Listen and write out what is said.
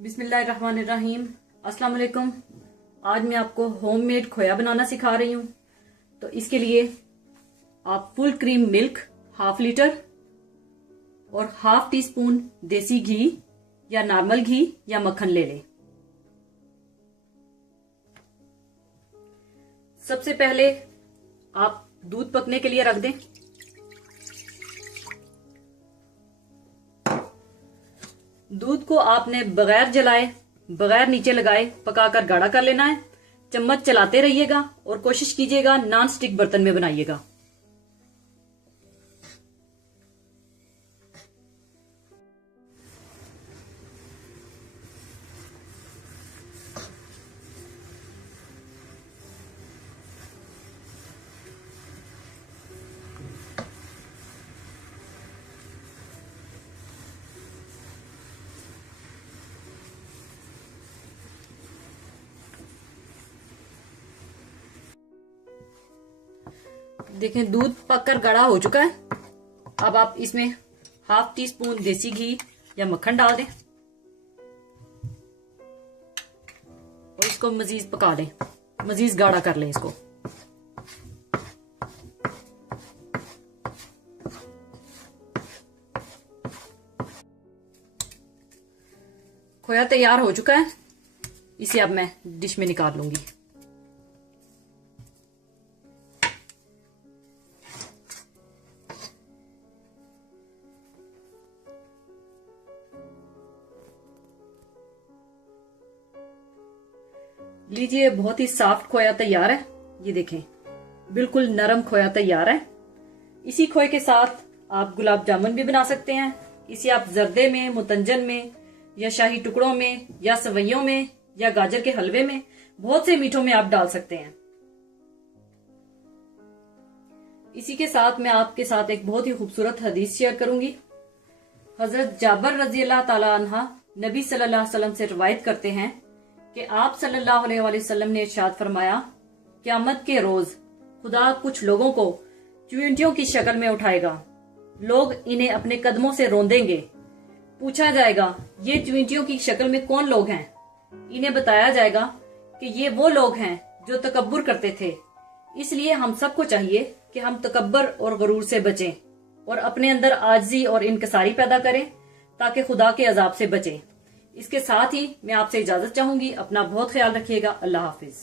बिस्मिल्लाहिर्रहमानिर्रहीम। अस्सलाम वालेकुम। आज मैं आपको होममेड खोया बनाना सिखा रही हूँ। तो इसके लिए आप फुल क्रीम मिल्क 1/2 लीटर और 1/2 टीस्पून देसी घी या नॉर्मल घी या मक्खन ले लें। सबसे पहले आप दूध पकने के लिए रख दें। दूध को आपने बगैर जलाए, बगैर नीचे लगाए पकाकर गाढ़ा कर लेना है। चम्मच चलाते रहिएगा और कोशिश कीजिएगा नॉन स्टिक बर्तन में बनाइएगा। देखें दूध पककर गाढ़ा हो चुका है। अब आप इसमें 1/2 टीस्पून देसी घी या मक्खन डाल दें और इसको मजीद पका लें, मजीद गाढ़ा कर लें इसको। खोया तैयार हो चुका है। इसे अब मैं डिश में निकाल लूंगी। लीजिए, बहुत ही सॉफ्ट खोया तैयार है। ये देखें, बिल्कुल नरम खोया तैयार है। इसी खोए के साथ आप गुलाब जामुन भी बना सकते हैं। इसे आप जर्दे में, मुतंजन में या शाही टुकड़ों में या सवैयों में या गाजर के हलवे में, बहुत से मीठों में आप डाल सकते हैं। इसी के साथ मैं आपके साथ एक बहुत ही खूबसूरत हदीस शेयर करूंगी। हजरत जाबर रजी अल्लाह ताला अन्हा नबी सल्लल्लाहु अलैहि वसल्लम से रिवायत करते हैं कि आप सल्लल्लाहु अलैहि वसल्लम ने इरशाद फरमाया, क़यामत के रोज खुदा कुछ लोगों को चींटियों की शक्ल में उठाएगा। लोग इन्हें अपने कदमों से रौंदेंगे। पूछा जाएगा, ये चींटियों की शक्ल में कौन लोग हैं? इन्हें बताया जाएगा कि ये वो लोग हैं जो तकब्बुर करते थे। इसलिए हम सबको चाहिए कि हम तकब्बुर और गरूर से बचें और अपने अंदर आजिज़ी और इनकिसारी पैदा करें ताकि खुदा के अजाब से बचें। इसके साथ ही मैं आपसे इजाजत चाहूंगी। अपना बहुत ख्याल रखिएगा। अल्लाह हाफिज।